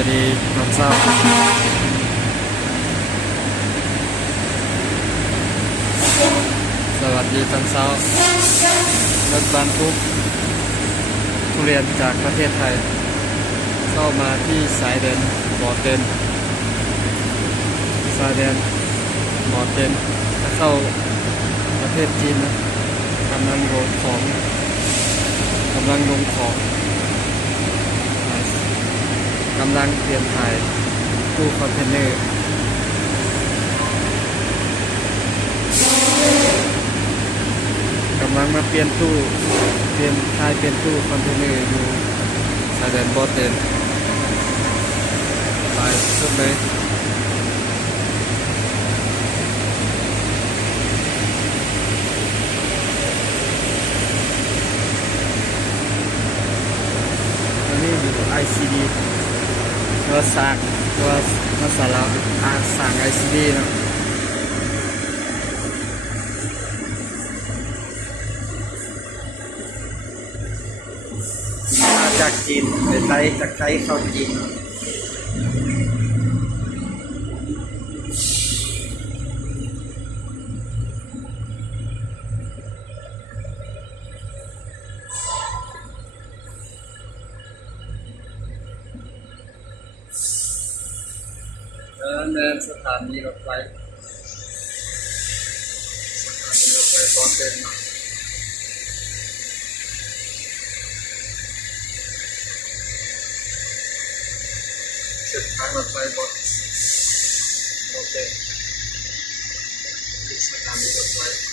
ายดีตอนเช้าสวัสดีตอนเช้ารถบรรทุกทุเรียนจากประเทศไทยเข้ามาที่สายแดนบ่อเต็นสายแดนบ่อเต็นจะเข้าประเทศจีนนะกำลังลงของกำลังเตรียมถ่ายตู้คอนเทนเนอร์กำลังมาเปลี่ยนตู้เตรียมถ่ายเปลี่ยนตู้คอนเทนเนอร์อยู่ชายแดนบ่อเต็นไปสุดเลยอันนี้อยู่ ICD ตัวสั่งตัวภาษาลาวสั่ง ICD เนาะมาจากจีนไปไทยจากไทยเข้าจีนเดินสถานีรถไฟบ่อเต็นเส้นทางรถไฟบ่อเต็นสถานีรถไฟ